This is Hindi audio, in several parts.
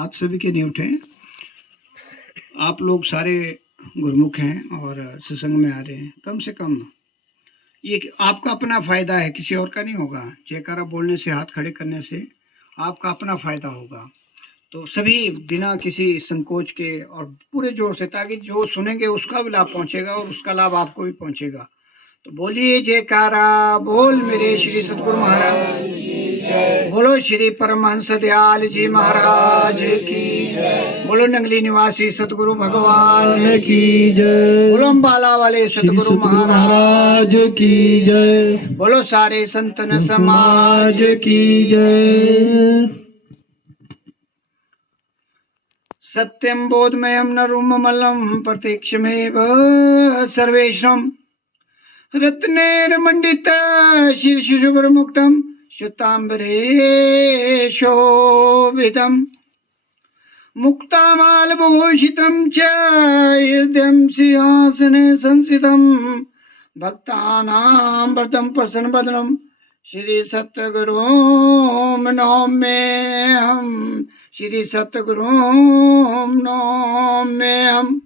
हाथ सभी के नहीं उठे। आप लोग सारे गुरुमुख हैं और सत्संग में आ रहे हैं। कम से कम ये आपका अपना फायदा है, किसी और का नहीं होगा। जयकारा बोलने से, हाथ खड़े करने से आपका अपना फायदा होगा। तो सभी बिना किसी संकोच के और पूरे जोर से, ताकि जो सुनेंगे उसका भी लाभ पहुंचेगा और उसका लाभ आपको भी पहुंचेगा। तो बोलिए जयकारा बोल मेरे श्री सतगुरु महाराज, बोलो श्री परमहंस दयाल जी महाराज की, बोलो नंगली निवासी सतगुरु भगवान की जय, बोलो अम्बाला वाले सतगुरु महाराज की जय, बोलो सारे संतन समाज की जय। सत्यम बोधमयम नरुममलम प्रत्यक्षमेव सर्वेशम रत्नैर्मण्डित शीर्षशुभ्रमुक्तं श्वेतांबरे शोभितं मुक्तामालविभूषितं च हृदयं सिंहासने संस्थितं भक्तानां वरदं प्रसन्नवदनं श्री सतगुरुं नौम्यहं, श्री सतगुरुं नौम्यहं।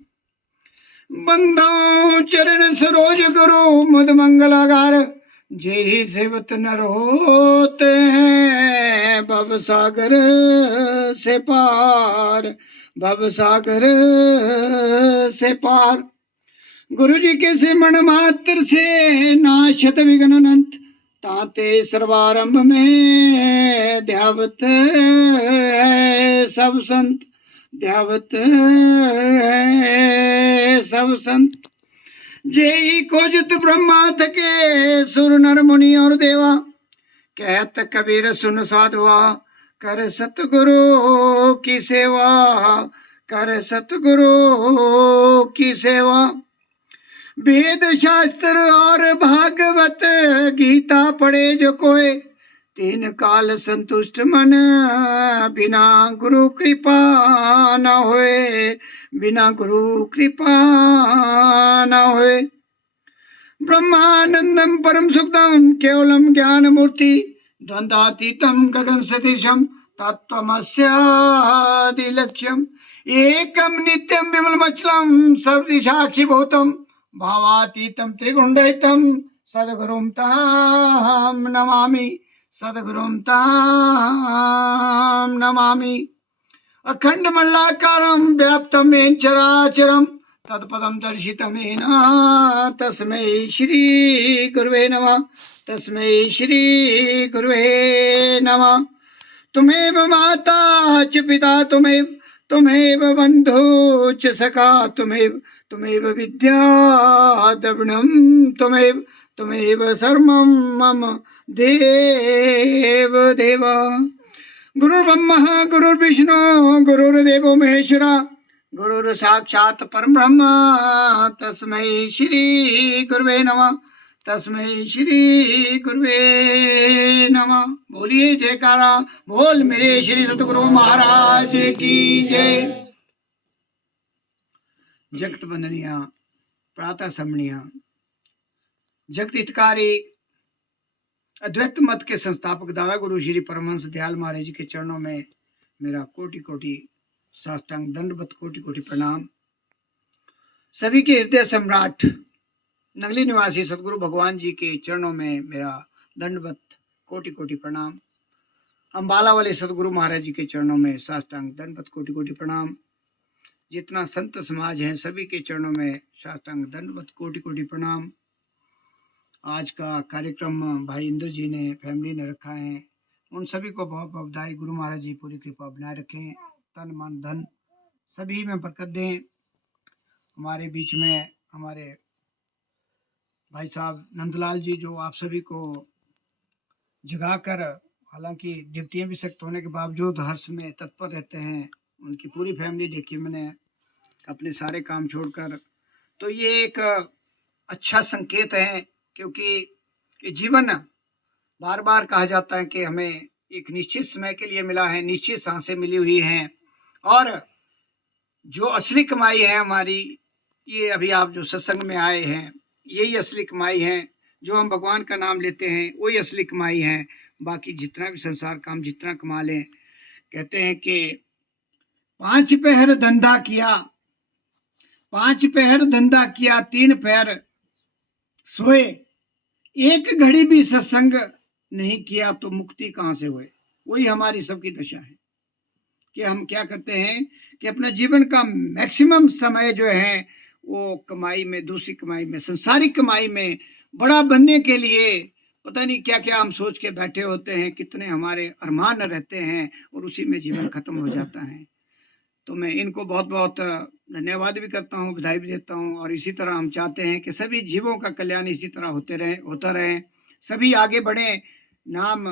बंधो चरण सरोज करो मुद मंगलागार, जेहि सेवत नर होते हैं भव सागर से पार, भव सागर से पार। गुरु जी के सिमरण मात्र से नाशत विघ्न अनंत, ताते सर्वारंभ में ध्यावत है सब संत, ध्यावत सब संत। जेई खोजत ब्रह्मा थके सुर नर मुनि और देवा, कहत कबीर सुन साधुआ कर सतगुरु की सेवा, कर सतगुरु की सेवा। वेद शास्त्र और भागवत गीता पढ़े जो कोई, तीन काल संतुष्ट मन बिना गुरु कृपा न होए, बिना गुरु कृपा न होए। ब्रह्मानंदम परम सुखदम केवलम ज्ञान मूर्ति, द्वंद्वातीतम गगन सदृशम तत्त्वमस्यादि लक्ष्यम, एकम नित्यम विमलमचलम सर्वदिशाक्षी भूतम भावातीतम त्रिगुणरहितम सद्गुरुं तां नमामि, सद्गुरुं तां नमामि। अखंड मल्लाकारं व्याप्तं येन चराचरं तत्पदं दर्शितं येन तस्मै श्री गुरुवे नमः, तस्मै श्री गुरुवे नमः। तुमेव माता च पिता तुमेव, तुमेव बंधु च सखा तुमेव, तुमेव विद्या द्रविणं तुमेव, तुमेव सर्वं मम देव देव। गुरुर्ब्रह्मा गुरुर्विष्णु गुरुर्देवो महेश्वरा, गुरुर साक्षात परब्रह्म तस्मै श्री गुरुवे नमः, तस्मै श्री गुरुवे नमः। बोलिए जयकारा बोल मेरे श्री सतगुरु महाराज की जय। जगत बंदनिया प्रातः समनिया, जगत हितकारी अद्वैत मत के संस्थापक दादा गुरु श्री परमहंस दयाल महाराज जी के चरणों में मेरा कोटि कोटि साष्टांग दंडवत, कोटि कोटि प्रणाम। सभी के हृदय सम्राट नंगली निवासी सतगुरु भगवान जी के चरणों में मेरा दंडवत, कोटि कोटि प्रणाम। अम्बाला वाले सतगुरु महाराज जी के चरणों में साष्टांग दंडवत, कोटि कोटि प्रणाम। जितना संत समाज है सभी के चरणों में साष्टांग दंडवत, कोटि कोटि प्रणाम। आज का कार्यक्रम भाई इंद्र जी ने, फैमिली ने रखा है, उन सभी को बहुत बहुत बधाई। गुरु महाराज जी पूरी कृपा बनाए रखें, तन मन धन सभी में बरकत दें। हमारे बीच में हमारे भाई साहब नंदलाल जी, जो आप सभी को जगाकर, हालांकि ड्यूटियां भी सख्त होने के बावजूद हर्ष में तत्पर रहते हैं, उनकी पूरी फैमिली देखी मैंने अपने सारे काम छोड़कर। तो ये एक अच्छा संकेत है, क्योंकि ये जीवन बार बार कहा जाता है कि हमें एक निश्चित समय के लिए मिला है, निश्चित सांसें मिली हुई हैं, और जो असली कमाई है हमारी, ये अभी आप जो सत्संग में आए हैं यही असली कमाई है। जो हम भगवान का नाम लेते हैं वही असली कमाई है। बाकी जितना भी संसार काम जितना कमा लें, कहते हैं कि पांच पहर धंधा किया, पांच पहर धंधा किया, तीन पहर सोए, एक घड़ी भी सत्संग नहीं किया तो मुक्ति कहां से हुए। वही हमारी सबकी दशा है कि हम क्या करते हैं कि अपना जीवन का मैक्सिमम समय जो है वो कमाई में, दूसरी कमाई में, संसारिक कमाई में बड़ा बनने के लिए पता नहीं क्या क्या हम सोच के बैठे होते हैं, कितने हमारे अरमान रहते हैं और उसी में जीवन खत्म हो जाता है। तो मैं इनको बहुत बहुत धन्यवाद भी करता हूँ, बधाई भी देता हूँ। और इसी तरह हम चाहते हैं कि सभी जीवों का कल्याण इसी तरह होता रहे, सभी आगे बढ़े। नाम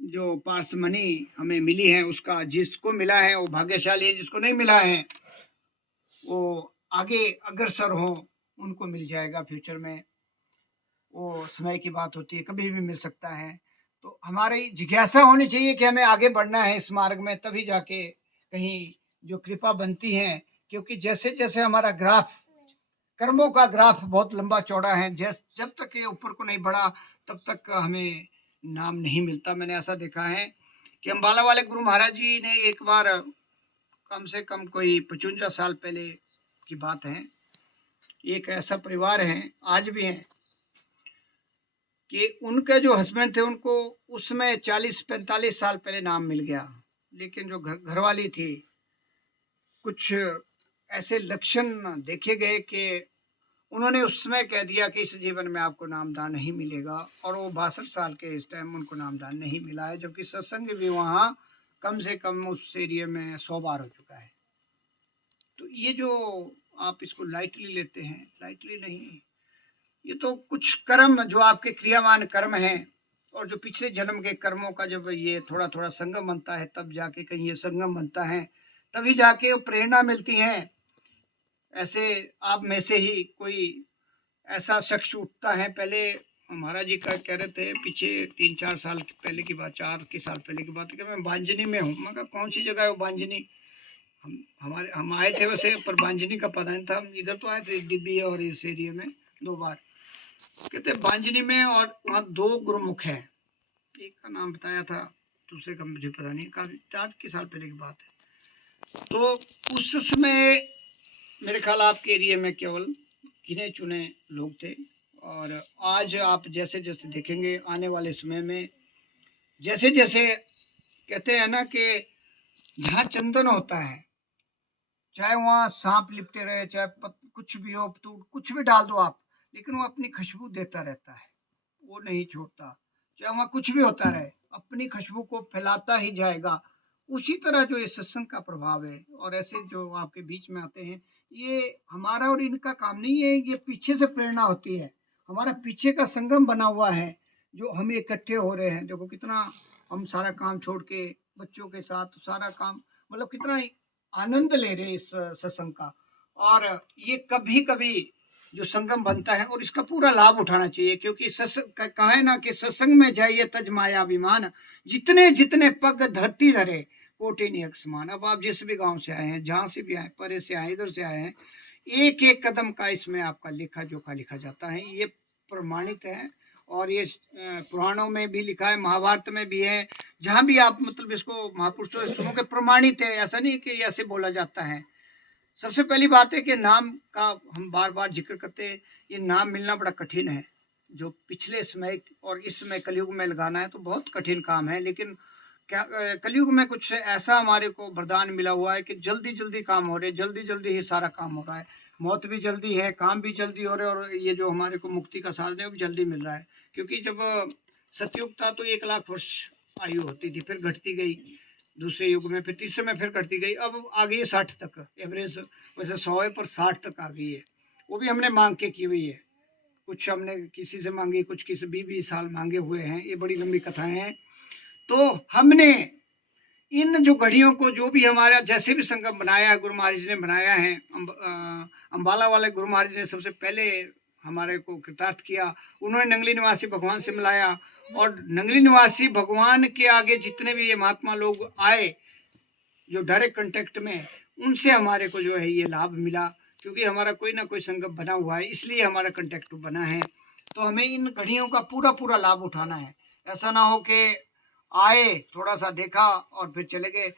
जो पार्समनी हमें मिली है उसका जिसको मिला है वो भाग्यशाली है, जिसको नहीं मिला है वो आगे अग्रसर हो, उनको मिल जाएगा फ्यूचर में। वो समय की बात होती है, कभी भी मिल सकता है। तो हमारी जिज्ञासा होनी चाहिए कि हमें आगे बढ़ना है इस मार्ग में, तभी जाके कहीं जो कृपा बनती है। क्योंकि जैसे जैसे हमारा ग्राफ, कर्मों का ग्राफ बहुत लंबा चौड़ा है, जब तक ये ऊपर को नहीं बढ़ा तब तक हमें नाम नहीं मिलता। मैंने ऐसा देखा है कि अम्बाला वाले गुरु महाराज जी ने एक बार, कम से कम कोई 55 साल पहले की बात है, एक ऐसा परिवार है, आज भी है, कि उनके जो हस्बैंड थे उनको उसमें 40-45 साल पहले नाम मिल गया। लेकिन जो घरवाली थी, कुछ ऐसे लक्षण देखे गए कि उन्होंने उस समय कह दिया कि इस जीवन में आपको नामदान नहीं मिलेगा। और वो 62 साल के इस टाइम उनको नामदान नहीं मिला है, जबकि सत्संग भी वहाँ कम से कम उस एरिया में 100 बार हो चुका है। तो ये जो आप इसको लाइटली लेते हैं, लाइटली नहीं, ये तो कुछ कर्म जो आपके क्रियावान कर्म हैं, और जो पिछले जन्म के कर्मों का जब ये थोड़ा थोड़ा संगम बनता है तब जाके कहीं ये संगम बनता है, तभी जाके वो प्रेरणा मिलती है। ऐसे आप में से ही कोई ऐसा शख्स उठता है। पहले महाराज जी का कह रहे थे, पीछे 3-4 साल पहले की बात, 4 साल पहले की बात है, कि मैं बांजनी में हूँ। मैं कहा कौन सी जगह है वो बांजनी? हम आए थे वैसे, पर बांजनी का पता नहीं था। हम इधर तो आए थे डिब्बी और इस एरिया में 2 बार। कहते बांजनी में, और वहाँ 2 गुरुमुख हैं। एक का नाम बताया था, दूसरे का मुझे पता नहीं, काफी 4 साल पहले की बात है। तो उस समय मेरे ख्याल आपके एरिया में केवल गिने चुने लोग थे। और आज आप जैसे जैसे देखेंगे आने वाले समय में, जैसे जैसे कहते हैं ना कि जहाँ चंदन होता है, चाहे वहाँ सांप लिपटे रहे, चाहे कुछ भी हो, तो कुछ भी डाल दो आप, लेकिन वो अपनी खुशबू देता रहता है, वो नहीं छोड़ता। चाहे वहाँ कुछ भी होता रहे, अपनी खुशबू को फैलाता ही जाएगा। उसी तरह जो ये सत्संग का प्रभाव है, और ऐसे जो आपके बीच में आते हैं, ये हमारा और इनका काम नहीं है, ये पीछे से प्रेरणा होती है। हमारा पीछे का संगम बना हुआ है, जो हम इकट्ठे हो रहे हैं। देखो कितना हम सारा काम छोड़ के बच्चों के साथ सारा काम, मतलब कितना आनंद ले रहे हैं इस सत्संग का। और ये कभी कभी जो संगम बनता है, और इसका पूरा लाभ उठाना चाहिए। क्योंकि कहा है ना कि सत्संग में जाइए तज माया अभिमान, जितने जितने पग धरती धरे कोटि नियक समान। अब आप जिस भी गांव से आए हैं, जहां से भी आए, परे से आए, इधर से आए हैं, एक एक कदम का इसमें आपका लेखा जोखा लिखा जाता है। ये प्रमाणित है, और ये पुराणों में भी लिखा है, महाभारत में भी है, जहां भी आप मतलब इसको महापुरुषों से सुनो के प्रमाणित है। ऐसा नहीं कि ऐसे बोला जाता है। सबसे पहली बात है कि नाम का हम बार बार जिक्र करते हैं, ये नाम मिलना बड़ा कठिन है। जो पिछले समय और इस समय कलयुग में लगाना है तो बहुत कठिन काम है। लेकिन क्या कलयुग में कुछ ऐसा हमारे को वरदान मिला हुआ है कि जल्दी जल्दी काम हो रहे, जल्दी जल्दी ही सारा काम हो रहा है। मौत भी जल्दी है, काम भी जल्दी हो रहे, और ये जो हमारे को मुक्ति का साधन है वो भी जल्दी मिल रहा है। क्योंकि जब सतयुग था तो 1 लाख वर्ष आयु होती थी, फिर घटती गई दूसरे युग में, फिर तीसरे में फिर घटती गई, अब आ गई है 60 तक एवरेज। वैसे 100 है पर 60 तक आ गई है। वो भी हमने मांग के की हुई है। कुछ हमने किसी से मांगी, कुछ किसी 20-20 साल मांगे हुए हैं। ये बड़ी लंबी कथाएं हैं। तो हमने इन जो घड़ियों को, जो भी हमारा जैसे भी संगम बनाया है, गुरु महाराज जी ने बनाया है। अम्बाला वाले गुरु महाराज जी ने सबसे पहले हमारे को कृतार्थ किया। उन्होंने नंगली निवासी भगवान से मिलाया, और नंगली निवासी भगवान के आगे जितने भी ये महात्मा लोग आए जो डायरेक्ट कांटेक्ट में, उनसे हमारे को जो है ये लाभ मिला। क्योंकि हमारा कोई ना कोई संगम बना हुआ है, इसलिए हमारा कांटेक्ट बना है। तो हमें इन घड़ियों का पूरा पूरा लाभ उठाना है। ऐसा ना हो कि आए, थोड़ा सा देखा और फिर चले गए।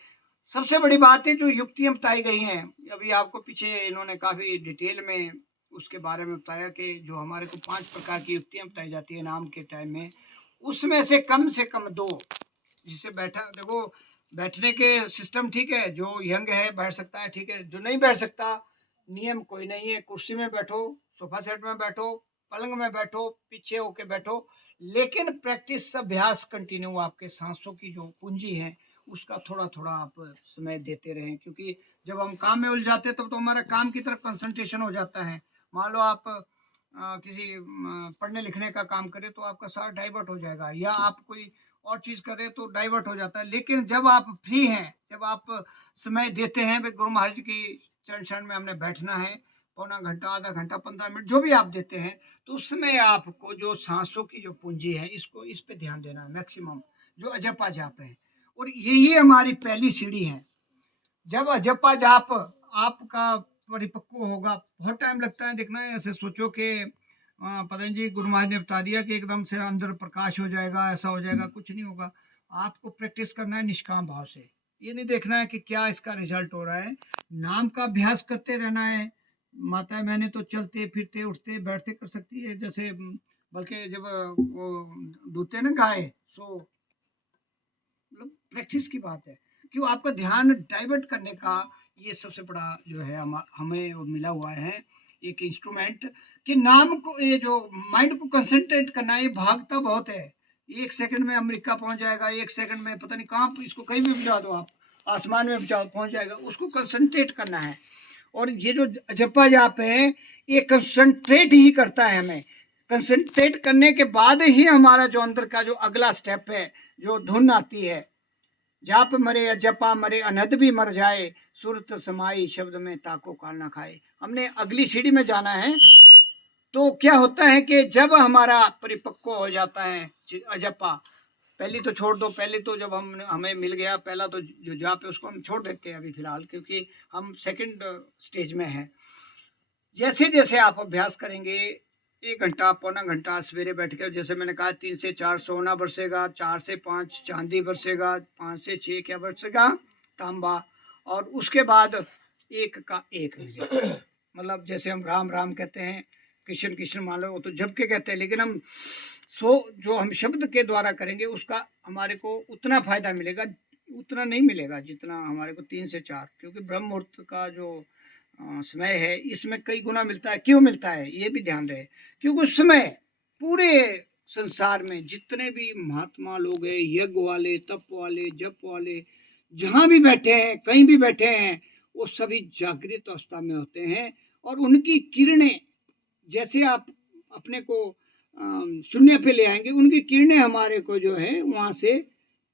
सबसे बड़ी बात है जो युक्तियां बताई गई हैं, अभी आपको पीछे इन्होंने काफी डिटेल में उसके बारे में बताया कि जो हमारे को 5 प्रकार की युक्तियां बताई जाती है नाम के टाइम में, उसमें से कम 2, जिससे बैठा देखो, बैठने के सिस्टम ठीक है, जो यंग है बैठ सकता है, ठीक है, जो नहीं बैठ सकता, नियम कोई नहीं है, कुर्सी में बैठो, सोफा सेट में बैठो, पलंग में बैठो, पीछे होके बैठो, लेकिन प्रैक्टिस अभ्यास कंटिन्यू, आपके सांसों की जो पूंजी है उसका थोड़ा थोड़ा आप समय देते रहें, क्योंकि जब हम काम में उलझ जाते हैं तब तो हमारा काम की तरफ कंसंट्रेशन हो जाता है। मान लो आप किसी पढ़ने लिखने का काम करें तो आपका सारा डाइवर्ट हो जाएगा, या आप कोई और चीज करें तो डाइवर्ट हो जाता है। लेकिन जब आप फ्री हैं, जब आप समय देते हैं, भाई गुरु महाराज की चरण शरण में हमने बैठना है, पौना घंटा, आधा घंटा, 15 मिनट, जो भी आप देते हैं, तो उसमें आपको जो सांसों की जो पूंजी है, इसको इस पे ध्यान देना है मैक्सिमम, जो अजपा जाप है। और यही हमारी पहली सीढ़ी है। जब अजपा जाप आपका परिपक्व होगा, बहुत टाइम लगता है, देखना है, ऐसे सोचो कि पतंजलि जी गुरु महाराज ने बता दिया कि एकदम से अंदर प्रकाश हो जाएगा, ऐसा हो जाएगा, कुछ नहीं होगा। आपको प्रैक्टिस करना है निष्काम भाव से, ये नहीं देखना है कि क्या इसका रिजल्ट हो रहा है, नाम का अभ्यास करते रहना है। माता मैंने तो चलते फिरते उठते बैठते कर सकती है, जैसे बल्कि जब वो दूते ना गाय, सो मतलब प्रैक्टिस की बात है, क्यों आपका ध्यान डाइवर्ट करने का ये सबसे बड़ा जो है हमें मिला हुआ है एक इंस्ट्रूमेंट, कि नाम को, ये जो माइंड को कंसंट्रेट करना है, ये भागता बहुत है, 1 सेकंड में अमेरिका पहुंच जाएगा, 1 सेकंड में पता नहीं कहाँ, इसको कहीं भी पहुंचा दो आप, आसमान में पहुंच जाएगा, उसको कंसंट्रेट करना है। और ये जो जपा जाप है, ये कंसंट्रेट ही करता है हमें, कंसंट्रेट करने के बाद ही हमारा जो अंदर का जो अगला स्टेप है, जो धुन आती है, जाप मरे अजपा मरे अनहद भी मर जाए, सुरत समाई शब्द में ताको काल ना खाए। हमने अगली सीढ़ी में जाना है। तो क्या होता है कि जब हमारा परिपक्व हो जाता है अजपा, पहली तो छोड़ दो, पहले तो जब हमें मिल गया पहला तो जो जाप है उसको हम छोड़ देते हैं अभी फिलहाल, क्योंकि हम सेकंड स्टेज में हैं। जैसे जैसे आप अभ्यास करेंगे, 1 घंटा, पौना घंटा सवेरे बैठ कर, जैसे मैंने कहा 3 से 4 सोना बरसेगा, 4 से 5 चांदी बरसेगा, 5 से 6 क्या बरसेगा, तांबा, और उसके बाद 1 का 1 मतलब जैसे हम राम राम कहते हैं, कृष्ण कृष्ण मान लो, वो तो जब के कहते हैं, लेकिन हम जो हम शब्द के द्वारा करेंगे उसका हमारे को उतना फायदा मिलेगा, उतना नहीं मिलेगा जितना हमारे को 3 से 4, क्योंकि ब्रह्म मुहूर्त का जो समय है, इसमें कई गुना मिलता है। क्यों मिलता है ये भी ध्यान रहे, क्योंकि उस समय पूरे संसार में जितने भी महात्मा लोग हैं, यज्ञ वाले, तप वाले, जप वाले, जहां भी बैठे हैं, कहीं भी बैठे हैं, वो सभी जागृत अवस्था में होते हैं। और उनकी किरणें, जैसे आप अपने को शून्य पे ले आएंगे, उनकी किरणें हमारे को जो है वहां से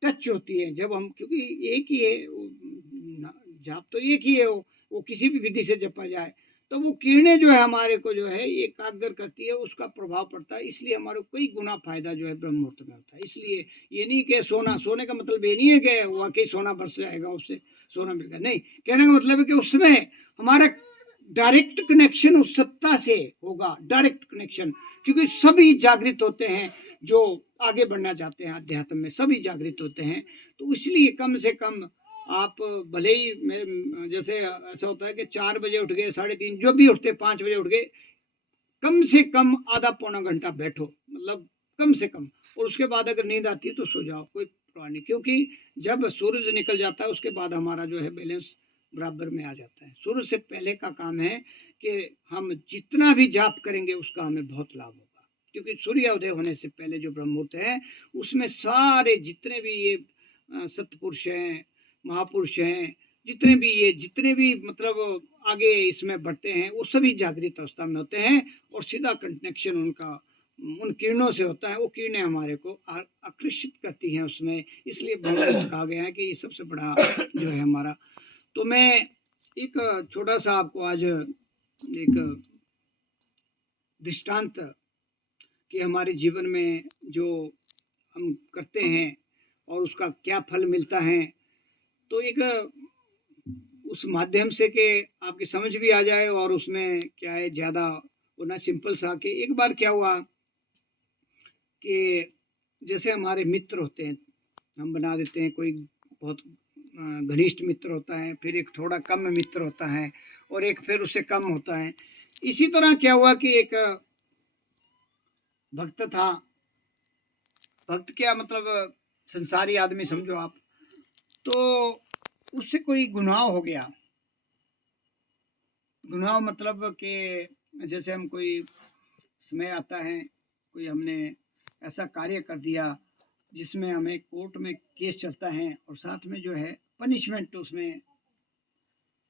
टच होती है, जब हम, क्योंकि एक ही है जाप, तो एक ही है, वो किसी भी विधि से जपा जाए, तो वो किरणें जो है हमारे को जो है एकाग्र करती है, उसका प्रभाव पड़ता है, इसलिए हमारे को कई गुना फायदा जो है ब्रह्म मुहूर्त में होता है। इसलिए ये नहीं कि सोने का मतलब ये नहीं है कि वाकई सोना बरस जाएगा, उससे सोना मिलता, नहीं, कहने का मतलब है कि उसमें हमारा डायरेक्ट कनेक्शन उस सत्ता से होगा, डायरेक्ट कनेक्शन, क्योंकि सभी जागृत होते हैं, जो आगे बढ़ना चाहते हैं अध्यात्म में, सभी जागृत होते हैं। तो इसलिए कम से कम आप भले ही, जैसे ऐसा होता है कि 4 बजे उठ गए, 3:30, जो भी उठते, 5 बजे उठ गए, कम से कम आधा पौना घंटा बैठो, मतलब कम से कम, और उसके बाद अगर नींद आती है तो सो जाओ, कोई परवाह नहीं, क्योंकि जब सूरज निकल जाता है उसके बाद हमारा जो है बैलेंस बराबर में आ जाता है। सूरज से पहले का काम है कि हम जितना भी जाप करेंगे उसका हमें बहुत लाभ होगा, क्योंकि सूर्योदय होने से पहले जो ब्रह्म मुहूर्त है, उसमें सारे जितने भी ये सत्पुरुष हैं, महापुरुष हैं, जितने भी मतलब आगे इसमें बढ़ते हैं, वो सभी जागृत अवस्था में होते हैं, और सीधा कनेक्शन उनका उन किरणों से होता है। वो किरणें हमारे को आकर्षित करती हैं उसमें, इसलिए कहा गया है कि ये सबसे बड़ा जो है हमारा। तो मैं एक छोटा सा आपको आज एक दृष्टांत कि हमारे जीवन में जो हम करते हैं और उसका क्या फल मिलता है, तो एक उस माध्यम से कि आपकी समझ भी आ जाए, और उसमें क्या है ज़्यादा होना, सिंपल सा कि एक बार क्या हुआ कि जैसे हमारे मित्र होते हैं, हम बना देते हैं कोई बहुत घनिष्ठ मित्र होता है, फिर एक थोड़ा कम मित्र होता है, और एक फिर उससे कम होता है। इसी तरह क्या हुआ कि एक भक्त था। भक्त क्या मतलब संसारी आदमी समझो आप। तो उससे कोई गुनाह हो गया। गुनाह मतलब कि जैसे हम कोई समय आता है, कोई हमने ऐसा कार्य कर दिया जिसमें हमें कोर्ट में केस चलता है, और साथ में जो है पनिशमेंट उसमें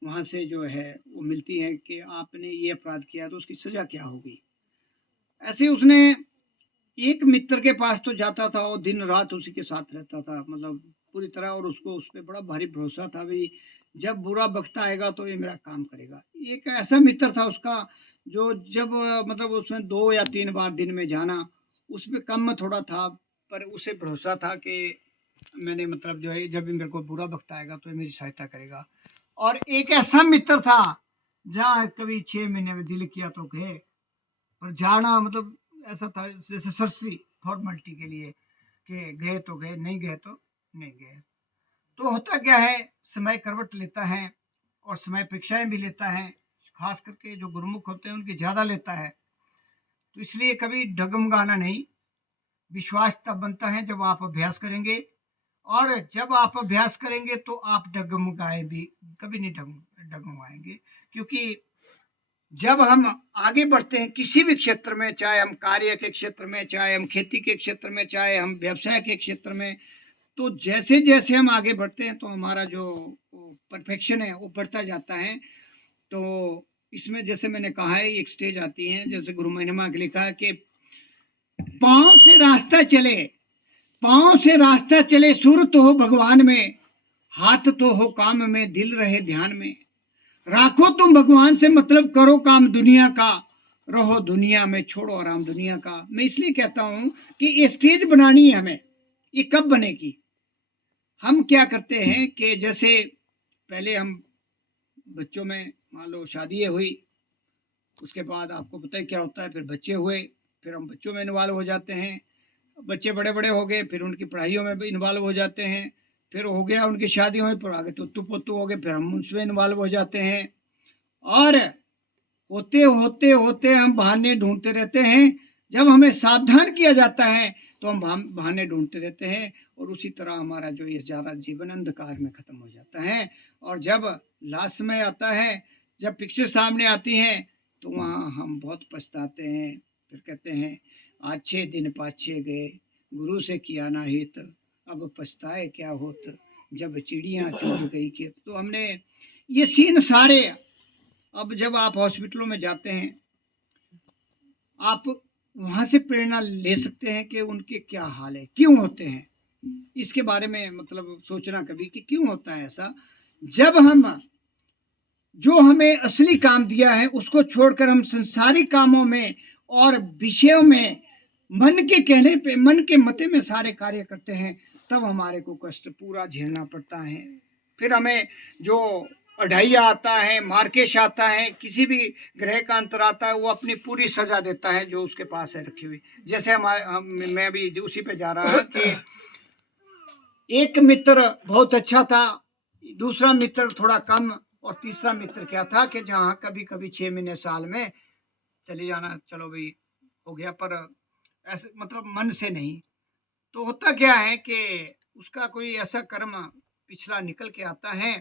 वहाँ से जो है वो मिलती है कि आपने ये अपराध किया तो उसकी सजा क्या होगी। ऐसे उसने एक मित्र के पास तो जाता था और दिन रात उसी के साथ रहता था, मतलब पूरी तरह, और उसको उस पर बड़ा भारी भरोसा था भी जब बुरा वक्त आएगा तो ये मेरा काम करेगा। एक ऐसा मित्र था उसका जो जब मतलब उसमें 2 या 3 बार दिन में जाना, उसमें कम थोड़ा था, पर उसे भरोसा था कि मैंने मतलब जो है जब भी मेरे को बुरा वक्त आएगा तो ये मेरी सहायता करेगा। और एक ऐसा मित्र था जहाँ कभी 6 महीने में दिल किया तो गए, और जाना मतलब ऐसा था जैसे सरसी फॉर्मेलिटी के लिए कि गए तो गए, नहीं गए तो नहीं गए। तो होता क्या है, समय करवट लेता है और समय परीक्षाएं भी लेता है, खास करके जो गुरुमुख होते हैं उनकी ज़्यादा लेता है। तो इसलिए कभी डगमगाना नहीं, विश्वास तब बनता है जब आप अभ्यास करेंगे, और जब आप अभ्यास करेंगे तो आप डगमगाए भी कभी नहीं डगमगाएंगे। क्योंकि जब हम आगे बढ़ते हैं किसी भी क्षेत्र में, चाहे हम कार्य के क्षेत्र में, चाहे हम खेती के क्षेत्र में, चाहे हम व्यवसाय के क्षेत्र में, तो जैसे जैसे हम आगे बढ़ते हैं तो हमारा जो परफेक्शन है वो बढ़ता जाता है। तो इसमें जैसे मैंने कहा है एक स्टेज आती है, जैसे गुरु महिमा के लिखा है कि पांव से रास्ता चले, पांव से रास्ता चले, सूरत हो भगवान में, हाथ तो हो काम में, दिल रहे ध्यान में। राखो तुम भगवान से मतलब, करो काम दुनिया का, रहो दुनिया में, छोड़ो आराम दुनिया का। मैं इसलिए कहता हूं कि ये स्टेज बनानी है हमें। ये कब बनेगी? हम क्या करते हैं कि जैसे पहले हम बच्चों में मान लो शादी हुई, उसके बाद आपको पता है क्या होता है, फिर बच्चे हुए, फिर हम बच्चों में इन्वॉल्व हो जाते हैं, बच्चे बड़े बड़े हो गए, फिर उनकी पढ़ाइयों में भी इन्वॉल्व हो जाते हैं, फिर हो गया उनकी शादी में, फिर आगे तुत्तू पोत्तू हो गए, फिर हम उसमें इन्वॉल्व हो जाते हैं, और होते होते होते हम बहाने ढूंढते रहते हैं। जब हमें सावधान किया जाता है तो हम बहाने ढूंढते रहते हैं, और उसी तरह हमारा जो ये सारा जीवन अंधकार में खत्म हो जाता है। और जब लास्ट में आता है, जब पिक्चर सामने आती हैं, तो वहाँ हम बहुत पछताते हैं। फिर कहते हैं अच्छे दिन पाछे गए, गुरु से किया ना हित, अब पछताए क्या होत, जब चिड़िया चुग गई खेत। तो हमने ये सीन सारे, अब जब आप हॉस्पिटलों में जाते हैं, आप वहां से प्रेरणा ले सकते हैं कि उनके क्या हाल है, क्यों होते हैं, इसके बारे में मतलब सोचना कभी कि क्यों होता है ऐसा। जब हम जो हमें असली काम दिया है उसको छोड़कर हम संसारिक कामों में और विषयों में मन के कहने पे, मन के मते में सारे कार्य करते हैं, तब हमारे को कष्ट पूरा झेलना पड़ता है। फिर हमें जो अढ़ैया आता है, मार्केश आता है, किसी भी ग्रह का अंतर आता है, वो अपनी पूरी सजा देता है जो उसके पास है रखी हुई। जैसे मैं भी उसी पे जा रहा कि एक मित्र बहुत अच्छा था, दूसरा मित्र थोड़ा कम, और तीसरा मित्र क्या था कि जहाँ कभी कभी 6 महीने साल में चले जाना, चलो भाई हो गया, पर ऐसे मतलब मन से नहीं। तो होता क्या है कि उसका कोई ऐसा कर्म पिछला निकल के आता है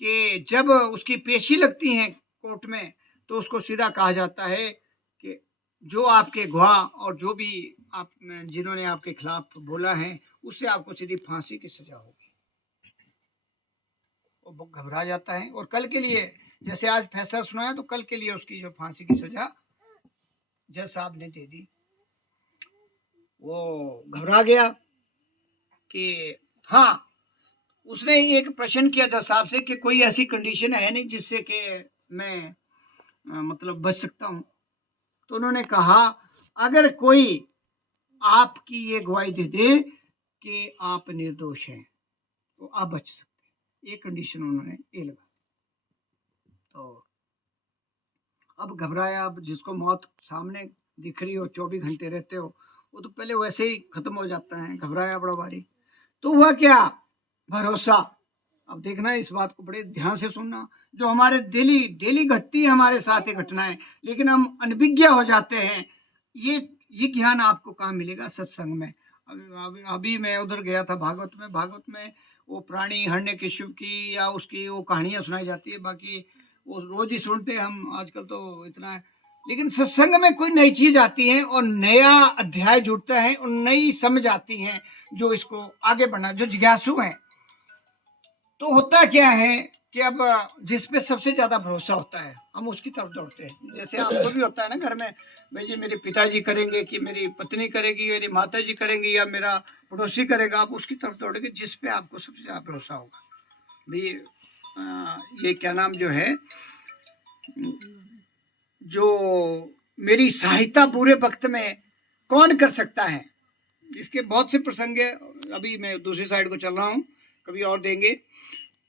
कि जब उसकी पेशी लगती है कोर्ट में, तो उसको सीधा कहा जाता है कि जो आपके गवाह और जो भी आप जिन्होंने आपके खिलाफ बोला है, उससे आपको सीधी फांसी की सजा होगी। वो घबरा जाता है, और कल के लिए, जैसे आज फैसला सुनाया, तो कल के लिए उसकी जो फांसी की सजा जज साहब ने दे दी। वो घबरा गया कि हाँ, उसने एक प्रश्न किया जज साहब से कि कोई ऐसी कंडीशन है नहीं जिससे कि मैं मतलब बच सकता हूँ। तो उन्होंने कहा अगर कोई आपकी ये गवाही दे दे कि आप निर्दोष हैं तो आप बच सकते हैं। ये कंडीशन उन्होंने ये लगा। तो अब घबराया, अब जिसको मौत सामने दिख रही हो, 24 घंटे रहते हो, वो तो पहले वैसे ही खत्म हो जाता है, घबराया बड़ा भारी। तो हुआ क्या, भरोसा, अब देखना इस बात को बड़े ध्यान से सुनना। जो हमारे डेली डेली घटती है हमारे साथ ये घटनाएं, लेकिन हम अनभिज्ञ हो जाते हैं। ये ज्ञान आपको कहाँ मिलेगा? सत्संग में। अभी मैं उधर गया था भागवत में वो प्राणी हिरण्यकशिपु की या उसकी वो कहानियां सुनाई जाती है, बाकी वो रोज ही सुनते हैं हम, आजकल तो इतना है। लेकिन सत्संग में कोई नई चीज आती है और नया अध्याय जुड़ता है और नई समझ आती है, जो इसको आगे बढ़ना, जो जिज्ञासु हैं। तो होता क्या है कि अब जिस पे सबसे ज्यादा भरोसा होता है हम उसकी तरफ दौड़ते हैं। जैसे आपको भी होता है ना घर में, भाई जी मेरे पिताजी करेंगे कि मेरी पत्नी करेगी, मेरी माता जी करेंगी या मेरा पड़ोसी करेगा, आप उसकी तरफ दौड़ेंगे जिस पे आपको सबसे ज्यादा भरोसा होगा। भाई ये क्या नाम जो है, जो मेरी सहायता बुरे वक्त में कौन कर सकता है। इसके बहुत से प्रसंग है, अभी मैं दूसरी साइड को चल रहा हूँ, कभी और देंगे।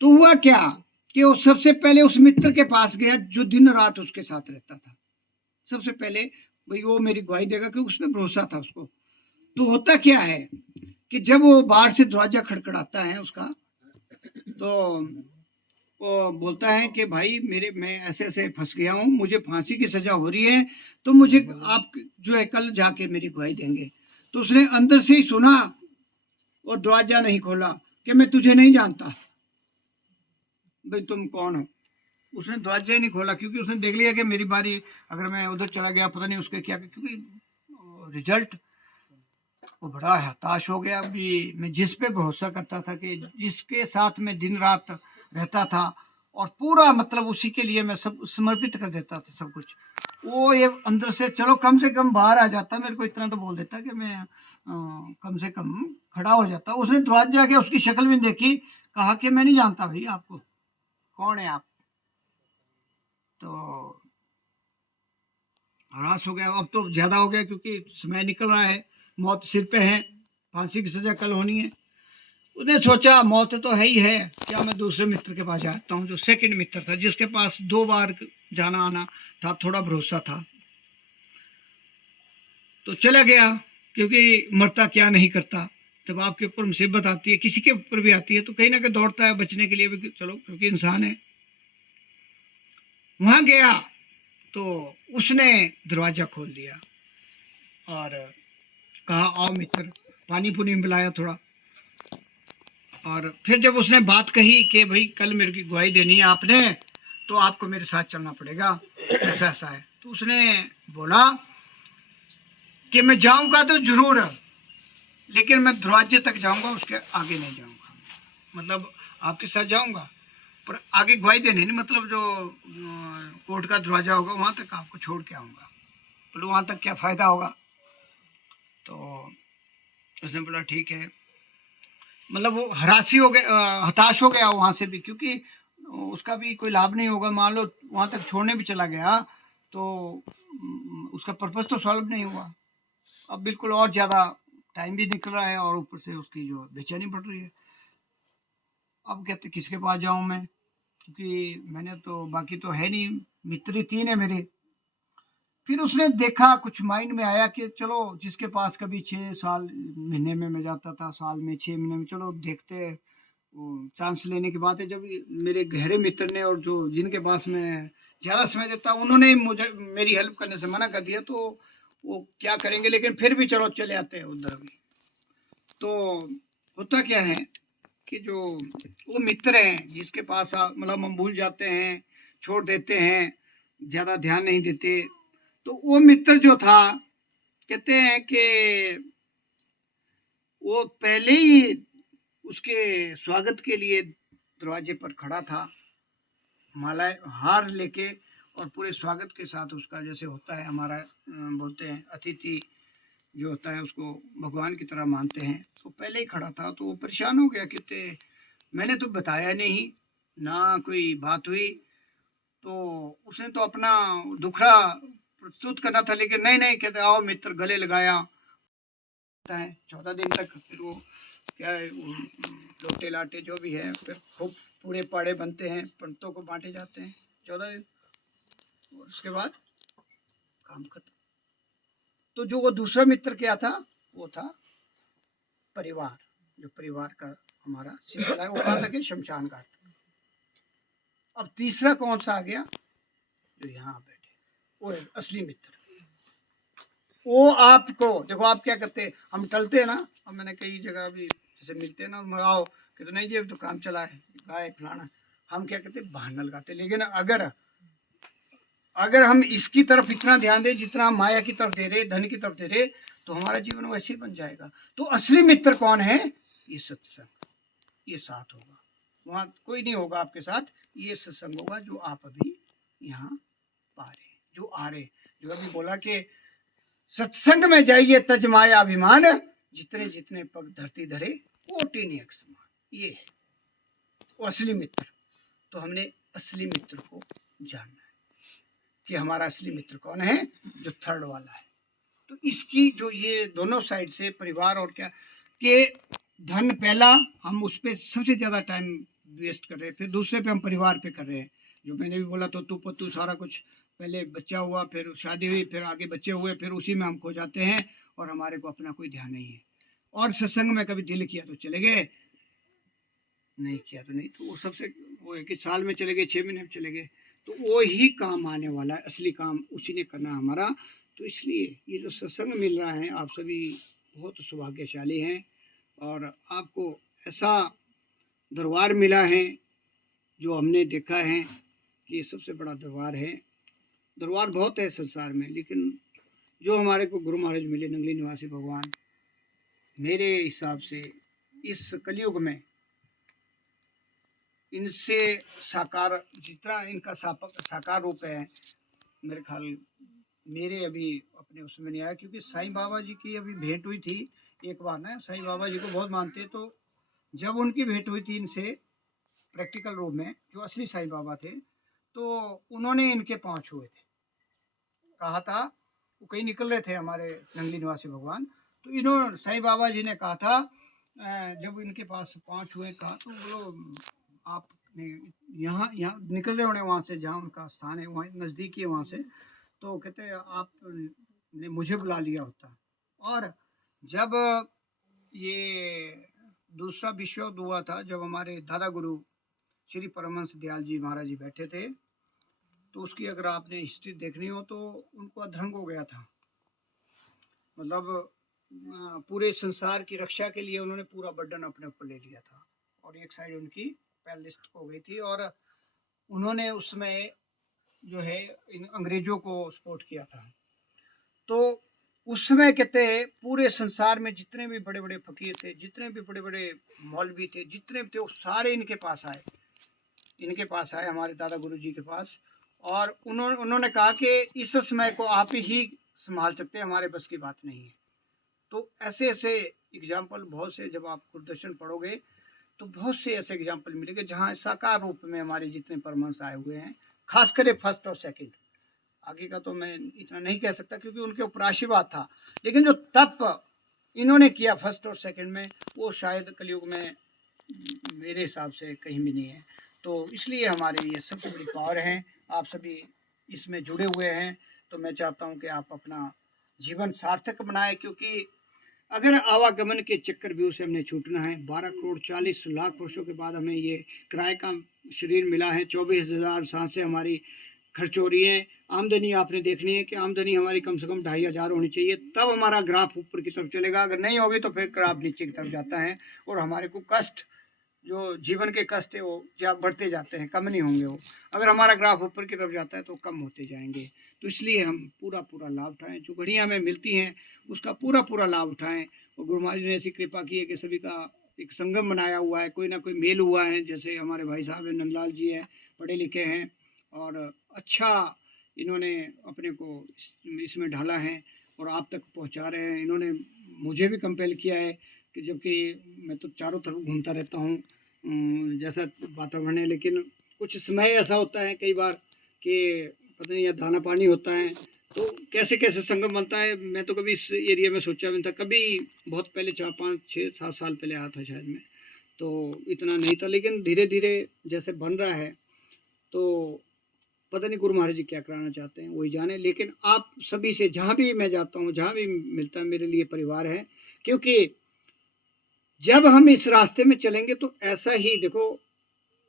तो हुआ क्या कि वो सबसे पहले उस मित्र के पास गया जो दिन रात उसके साथ रहता था। सबसे पहले भाई वो मेरी गवाही देगा कि उसमें भरोसा था उसको। तो होता क्या है कि जब वो बाहर से दरवाजा खड़खड़ाता है उसका, तो वो बोलता है कि भाई मैं ऐसे ऐसे फंस गया हूँ, मुझे फांसी की सजा हो रही है, तो मुझे आप जो है कल जाके मेरी गवाही देंगे। तो उसने अंदर से ही सुना और दरवाजा नहीं खोला कि मैं तुझे नहीं जानता, भाई तुम कौन हो। उसने दरवाजा ही नहीं खोला, क्योंकि उसने देख लिया कि मेरी बारी, अगर मैं उधर चला गया पता नहीं उसके क्या, क्योंकि रिजल्ट वो बड़ा हताश हो गया। अभी मैं जिस पे भरोसा करता था, कि जिसके साथ मैं दिन रात रहता था और पूरा मतलब उसी के लिए मैं सब समर्पित कर देता था सब कुछ, वो ये अंदर से चलो कम से कम बाहर आ जाता, मेरे को इतना तो बोल देता कि मैं कम से कम खड़ा हो जाता। उसने दरवाजा के उसकी शक्ल भी देखी, कहा कि मैं नहीं जानता भाई आपको, कौन है आप। तो हरास हो गया, अब तो ज्यादा हो गया क्योंकि समय निकल रहा है, मौत सिर पे है, फांसी की सजा कल होनी है। उसने सोचा मौत तो है ही है, क्या मैं दूसरे मित्र के पास जाता हूँ, जो सेकंड मित्र था, जिसके पास 2 बार जाना आना था, थोड़ा भरोसा था। तो चला गया, क्योंकि मरता क्या नहीं करता। जब आपके ऊपर मुसीबत आती है, किसी के ऊपर भी आती है, तो कहीं ना कहीं दौड़ता है बचने के लिए भी, चलो क्योंकि इंसान है। वहां गया तो उसने दरवाजा खोल दिया और कहा आओ मित्र, पानी पुनी पिलाया थोड़ा। और फिर जब उसने बात कही कि भाई कल मेरे की गवाही देनी है आपने, तो आपको मेरे साथ चलना पड़ेगा, ऐसा ऐसा है। तो उसने बोला कि मैं जाऊंगा तो जरूर, लेकिन मैं दरवाजे तक जाऊंगा, उसके आगे नहीं जाऊंगा। मतलब आपके साथ जाऊंगा पर आगे गवाही देने नहीं, मतलब जो कोर्ट का दरवाजा होगा वहां तक आपको छोड़ के आऊंगा। बोलो वहां तक क्या फायदा होगा। तो उसने बोला ठीक है। मतलब वो हरासी हो गया, हताश हो गया वहां से भी, क्योंकि उसका भी कोई लाभ नहीं होगा। मान लो वहां तक छोड़ने भी चला गया तो उसका पर्पज तो सॉल्व नहीं हुआ। अब बिल्कुल और ज्यादा टाइम भी निकल रहा है और ऊपर से उसकी जो बेचैनी बढ़ रही है। अब कहते किसके पास जाऊं मैं, क्योंकि मैंने तो बाकी तो है नहीं, मित्र ही 3 है मेरे। फिर उसने देखा, कुछ माइंड में आया कि चलो जिसके पास कभी 6 साल महीने में मैं जाता था, साल में 6 महीने में, चलो देखते, चांस लेने की बात है। जब मेरे गहरे मित्र ने और जो जिनके पास मैं ज्यादा समय देता, उन्होंने मुझे मेरी हेल्प करने से मना कर दिया, तो वो क्या करेंगे, लेकिन फिर भी चलो चले आते हैं उधर भी। तो होता क्या है कि जो वो मित्र हैं जिसके पास मतलब हम भूल जाते हैं, छोड़ देते हैं, ज्यादा ध्यान नहीं देते। तो वो मित्र जो था, कहते हैं कि वो पहले ही उसके स्वागत के लिए दरवाजे पर खड़ा था, मालाएं हार लेके, और पूरे स्वागत के साथ उसका, जैसे होता है हमारा बोलते हैं अतिथि जो होता है उसको भगवान की तरह मानते हैं, तो पहले ही खड़ा था। तो वो परेशान हो गया, कहते मैंने तो बताया नहीं ना, कोई बात हुई। तो उसने तो अपना दुखड़ा प्रस्तुत करना था, लेकिन नहीं नहीं, कहते आओ मित्र, गले लगाया है 14 दिन तक। फिर वो क्या है, लोटे लाटे जो भी है, फिर खूब पूरे पाड़े बनते हैं, पंडितों को बांटे जाते हैं 14 दिन, और उसके बाद काम खत्म। तो जो वो दूसरा मित्र क्या था, वो था परिवार, जो परिवार का हमारा सिलसिला है, वो कहाँ तक है, शमशान घाट। अब तीसरा कौन सा आ गया, जो यहाँ बैठे, वो है असली मित्र। वो आपको देखो, आप क्या करते हैं, हम टलते हैं ना। अब मैंने कई जगह भी जैसे मिलते हैं ना, मंगाओ कि तो नहीं जी अब तो काम चला है, गाय फलाना, हम क्या करते हैं, बहाना लगाते। लेकिन अगर हम इसकी तरफ इतना ध्यान दें जितना हम माया की तरफ दे रहे, धन की तरफ दे रहे, तो हमारा जीवन वैसे ही बन जाएगा। तो असली मित्र कौन है, ये सत्संग, ये साथ होगा। वहां कोई नहीं होगा आपके साथ, ये सत्संग होगा जो आप अभी यहाँ पा रहे, जो आ रहे। जो अभी बोला कि सत्संग में जाइए तज माया अभिमान, जितने जितने पग धरती धरे कोटि नियक समान। ये है वो असली मित्र। तो हमने असली मित्र को जानना है कि हमारा असली मित्र कौन है, जो थर्ड वाला है। तो इसकी जो ये दोनों साइड से परिवार और क्या कि धन पहला हम उस पर सबसे ज्यादा टाइम वेस्ट कर रहे हैं, फिर दूसरे पे हम परिवार पे कर रहे हैं। जो मैंने भी बोला तो तू पत्तू सारा कुछ, पहले बच्चा हुआ, फिर शादी हुई, फिर आगे बच्चे हुए, फिर उसी में हम खो जाते हैं और हमारे को अपना कोई ध्यान नहीं है। और सत्संग में कभी दिल किया तो चले गए, नहीं किया तो नहीं। तो वो सबसे वो है कि साल में चले गए, 6 महीने में चले गए, तो वो ही काम आने वाला है, असली काम उसी ने करना हमारा। तो इसलिए ये जो सत्संग मिल रहा है, आप सभी बहुत सौभाग्यशाली हैं और आपको ऐसा दरबार मिला है जो हमने देखा है कि ये सबसे बड़ा दरबार है। दरबार बहुत है संसार में, लेकिन जो हमारे को गुरु महाराज मिले, नंगली निवासी भगवान, मेरे हिसाब से इस कलयुग में इनसे साकार, जितना इनका साकार रूप है, मेरे ख्याल मेरे अभी अपने उसमें नहीं आया। क्योंकि साईं बाबा जी की अभी भेंट हुई थी एक बार ना, साईं बाबा जी को बहुत मानते, तो जब उनकी भेंट हुई थी इनसे प्रैक्टिकल रूप में, जो असली साईं बाबा थे, तो उन्होंने इनके पाँव छुए थे, कहा था, वो कहीं निकल रहे थे हमारे नंगली निवासी भगवान, तो इन्होंने साईं बाबा जी ने कहा था, जब इनके पास पाँव छुए, कहा तो बोलो आप यहाँ यहाँ निकल रहे होने वहाँ से, जहाँ उनका स्थान है वहाँ नज़दीक ही है वहाँ से, तो कहते आप ने मुझे बुला लिया होता। और जब ये दूसरा विश्व युद्ध हुआ था, जब हमारे दादा गुरु श्री परमहंस दयाल जी महाराज जी बैठे थे, तो उसकी अगर आपने हिस्ट्री देखनी हो तो उनको अधरंग हो गया था। मतलब पूरे संसार की रक्षा के लिए उन्होंने पूरा बर्डन अपने ऊपर ले लिया था, और एक साइड उनकी पैरालिस्ट हो गई थी, और उन्होंने उसमें जो है इन अंग्रेजों को सपोर्ट किया था। तो उस समय कहते हैं पूरे संसार में जितने भी बड़े बड़े फकीर थे, जितने भी बड़े बड़े मौलवी थे, जितने भी थे, वो सारे इनके पास आए हमारे दादा गुरु जी के पास। और उन्होंने कहा कि इस समय को आप ही संभाल सकते हैं, हमारे बस की बात नहीं है। तो ऐसे ऐसे एग्जाम्पल बहुत से, जब आप गुरदर्शन पढ़ोगे तो बहुत से ऐसे एग्जाम्पल मिलेंगे जहाँ साकार रूप में हमारे जितने परमहंस आए हुए हैं, खास करे फर्स्ट और सेकंड, आगे का तो मैं इतना नहीं कह सकता क्योंकि उनके ऊपर आशीर्वाद था, लेकिन जो तप इन्होंने किया फर्स्ट और सेकंड में, वो शायद कलयुग में मेरे हिसाब से कहीं भी नहीं है। तो इसलिए हमारे ये सबसे बड़ी पावर है, आप सभी इसमें जुड़े हुए हैं। तो मैं चाहता हूँ कि आप अपना जीवन सार्थक बनाए, क्योंकि अगर आवागमन के चक्कर व्यू से हमने छूटना है, 12 करोड़ 40 लाख वर्षों के बाद हमें ये किराए का शरीर मिला है, 24,000 सांसें हमारी खर्च हो रही है, आमदनी आपने देखनी है कि आमदनी हमारी कम से कम 2,500 होनी चाहिए, तब हमारा ग्राफ ऊपर की तरफ चलेगा। अगर नहीं होगी तो फिर ग्राफ नीचे की तरफ जाता है, और हमारे को कष्ट, जो जीवन के कष्ट है वो बढ़ते जाते हैं, कम नहीं होंगे वो। अगर हमारा ग्राफ ऊपर की तरफ जाता है तो कम होते जाएंगे। तो इसलिए हम पूरा पूरा लाभ उठाएं, जो घड़ियाँ हमें मिलती हैं उसका पूरा पूरा लाभ उठाएं। और गुरु महाराज ने ऐसी कृपा की है कि सभी का एक संगम बनाया हुआ है, कोई ना कोई मेल हुआ है। जैसे हमारे भाई साहब हैं, नंदलाल जी हैं, पढ़े लिखे हैं और अच्छा इन्होंने अपने को इसमें ढाला है और आप तक पहुंचा रहे हैं। इन्होंने मुझे भी कंपेल किया है कि जबकि मैं तो चारों तरफ घूमता रहता हूँ जैसा वातावरण है, लेकिन कुछ समय ऐसा होता है कई बार कि पता नहीं, या दाना पानी होता है, तो कैसे कैसे संगम बनता है। मैं तो कभी इस एरिया में सोचा भी नहीं था, कभी बहुत पहले 4 5 6 7 साल पहले आया था शायद मैं, तो इतना नहीं था। लेकिन धीरे धीरे जैसे बन रहा है, तो पता नहीं गुरु महाराज जी क्या कराना चाहते हैं, वही जाने। लेकिन आप सभी से जहाँ भी मैं जाता हूँ, जहाँ भी मिलता है, मेरे लिए परिवार है। क्योंकि जब हम इस रास्ते में चलेंगे तो ऐसा ही देखो,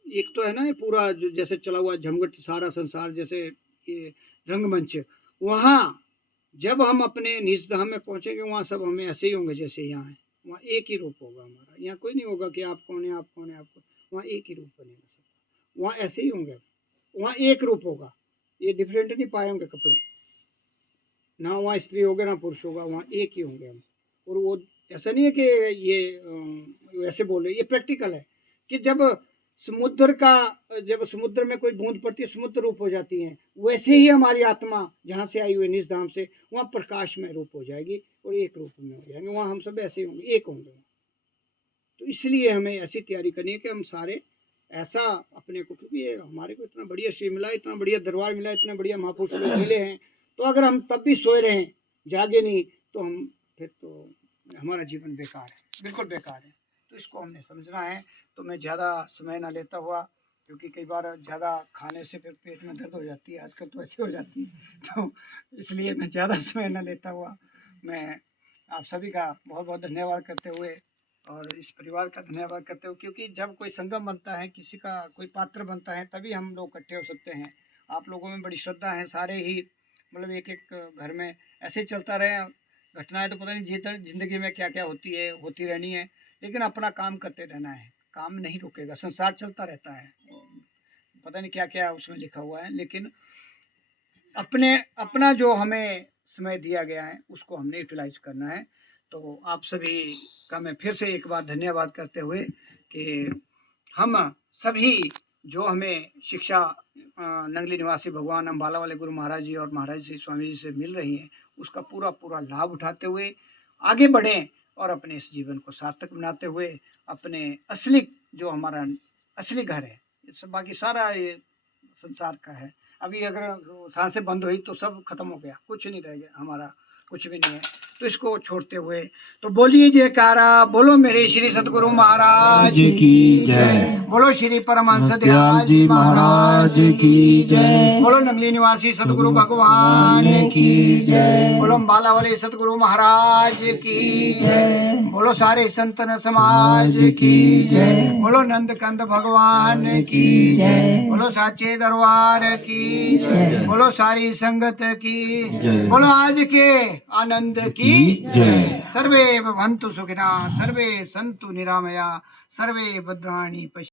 एक तो है ना ये पूरा जो जैसे चला हुआ झमगट सारा संसार, जैसे ये रंगमंच, वहाँ जब हम अपने निज धाम में पहुंचेंगे वहाँ सब हमें ऐसे ही होंगे जैसे यहाँ है। वहाँ एक ही रूप होगा हमारा, यहाँ कोई नहीं होगा कि आप कौन है आप कौन है आप कौन, वहाँ एक ही रूप बनेगा सब, वहाँ ऐसे ही होंगे, वहाँ एक रूप होगा, ये डिफरेंट नहीं पाए होंगे कपड़े, ना वहाँ स्त्री होगा ना पुरुष होगा, वहाँ एक ही होंगे हम। और वो ऐसा नहीं है कि ये वैसे बोले, ये प्रैक्टिकल है कि जब समुद्र का, जब समुद्र में कोई बूंद पड़ती है समुद्र रूप हो जाती है, वैसे ही हमारी आत्मा जहाँ से आई हुई निज धाम से वहाँ प्रकाश में रूप हो जाएगी और एक रूप में हो जाएंगे, वहाँ हम सब ऐसे ही होंगे, एक होंगे। तो इसलिए हमें ऐसी तैयारी करनी है कि हम सारे ऐसा अपने को, क्योंकि ये हमारे को इतना बढ़िया श्री मिला, इतना बढ़िया दरबार मिला, इतने बढ़िया महापुरुष लोग मिले हैं, तो अगर हम तब भी सोए रहें जागे नहीं तो हम फिर तो हमारा जीवन बेकार है, बिल्कुल बेकार है। तो इसको हमने समझना है। तो मैं ज़्यादा समय ना लेता हुआ, क्योंकि कई बार ज़्यादा खाने से फिर पेट में दर्द हो जाती है, आजकल तो ऐसे हो जाती है, तो इसलिए मैं ज़्यादा समय ना लेता हुआ मैं आप सभी का बहुत बहुत धन्यवाद करते हुए और इस परिवार का धन्यवाद करते हुए, क्योंकि जब कोई संगम बनता है, किसी का कोई पात्र बनता है, तभी हम लोग इकट्ठे हो सकते हैं। आप लोगों में बड़ी श्रद्धा है, सारे ही मतलब एक एक घर में ऐसे चलता रहे, घटनाएं तो पता नहीं जिंदगी में क्या क्या होती है, होती रहनी है, लेकिन अपना काम करते रहना है, काम नहीं रुकेगा, संसार चलता रहता है, पता नहीं क्या क्या उसमें लिखा हुआ है, लेकिन अपने अपना जो हमें समय दिया गया है उसको हमने यूटिलाइज करना है। तो आप सभी का मैं फिर से एक बार धन्यवाद करते हुए कि हम सभी जो हमें शिक्षा नंगली निवासी भगवान अम्बाला वाले गुरु महाराज जी और महाराज जी स्वामी जी से मिल रही है, उसका पूरा पूरा लाभ उठाते हुए आगे बढ़ें और अपने इस जीवन को सार्थक बनाते हुए अपने असली जो हमारा असली घर है, बाकी सारा ये संसार का है, अभी अगर सांसें बंद हुई तो सब खत्म हो गया, कुछ नहीं रह गया, हमारा कुछ भी नहीं है। तो इसको छोड़ते हुए तो बोलिए जयकारा, बोलो मेरे श्री सतगुरु महाराज की जय, बोलो श्री परमहंस दयाल दयाल जी महाराज की जय, बोलो नगली निवासी सतगुरु भगवान की जय, बोलो अम्बाला वाले सतगुरु महाराज की जय, बोलो सारे संतन समाज की जय, बोलो नंद कंद भगवान की जय, बोलो साचे दरबार की जय, बोलो सारी संगत की जय, बोलो आज के आनंद की जय। सर्वे भवन्तु सुखिनः, सर्वे सन्तु निरामया, सर्वे भद्राणि पश्यन्तु।